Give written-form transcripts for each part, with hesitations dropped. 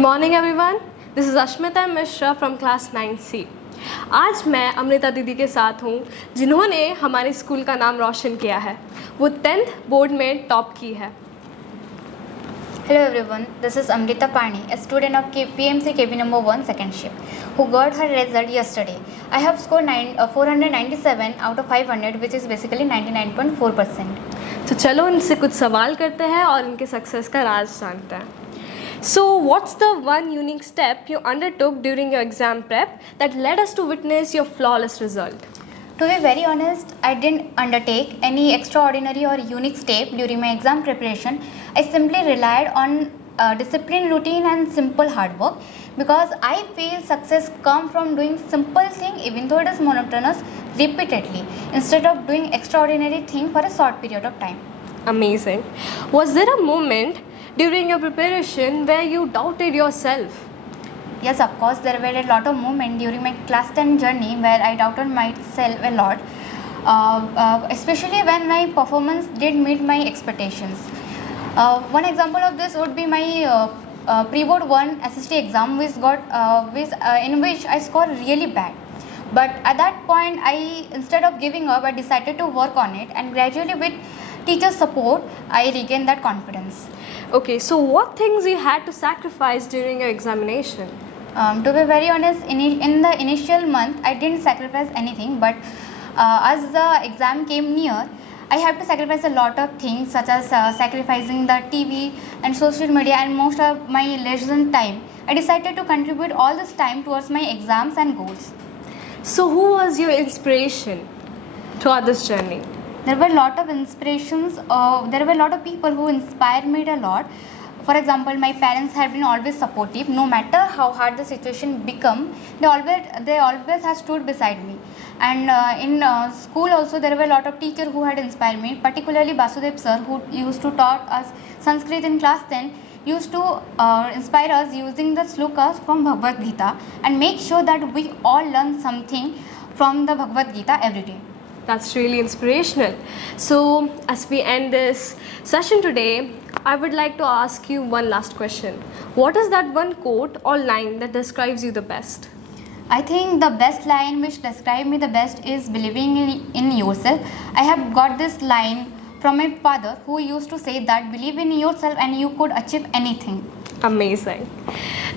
Morning everyone, this is Ashmita Mishra from class 9C। आज मैं अमृता दीदी के साथ हूँ जिन्होंने हमारे स्कूल का नाम रोशन किया है। वो 10th बोर्ड में टॉप की है। Hello everyone, this is Amrita Pani, a student of PMC KB number 1 second shift, who got her result yesterday. I have scored 497 out of 500, which is basically 99.4%. तो चलो इनसे कुछ सवाल करते हैं और इनके सक्सेस का राज जानते हैं। So what's the one unique step you undertook during your exam prep that led us to witness your flawless result? To be very honest, I didn't undertake any extraordinary or unique step during my exam preparation. I simply relied on discipline, routine and simple hard work, because I feel success comes from doing simple thing even though it is monotonous repeatedly, instead of doing extraordinary thing for a short period of time. Amazing. Was there a moment during your preparation where you doubted yourself? Yes, of course, there were a lot of moments during my class 10 journey where I doubted myself a lot, especially when my performance did meet my expectations. One example of this would be my pre-board 1 SST exam, in which I scored really bad. But at that point, instead of giving up, I decided to work on it, and gradually with teacher support, I regained that confidence. Okay, so what things you had to sacrifice during your examination? To be very honest, in the initial month, I didn't sacrifice anything, but as the exam came near, I had to sacrifice a lot of things, such as sacrificing the TV and social media and most of my leisure time. I decided to contribute all this time towards my exams and goals. So who was your inspiration throughout this journey? There were a lot of inspirations. There were a lot of people who inspired me a lot. For example, my parents have been always supportive. No matter how hard the situation become, they always have stood beside me. And in school also, there were a lot of teachers who had inspired me. Particularly Basudev sir, who used to taught us Sanskrit in class 10, used to inspire us using the slokas from Bhagavad Gita and make sure that we all learn something from the Bhagavad Gita every day. That's really inspirational. So, as we end this session today, I would like to ask you one last question. What is that one quote or line that describes you the best? I think the best line which describes me the best is believing in yourself. I have got this line from my father, who used to say that believe in yourself and you could achieve anything. Amazing.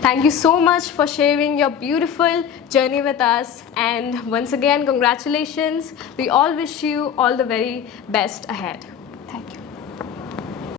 Thank you so much for sharing your beautiful journey with us. And once again, congratulations. We all wish you all the very best ahead.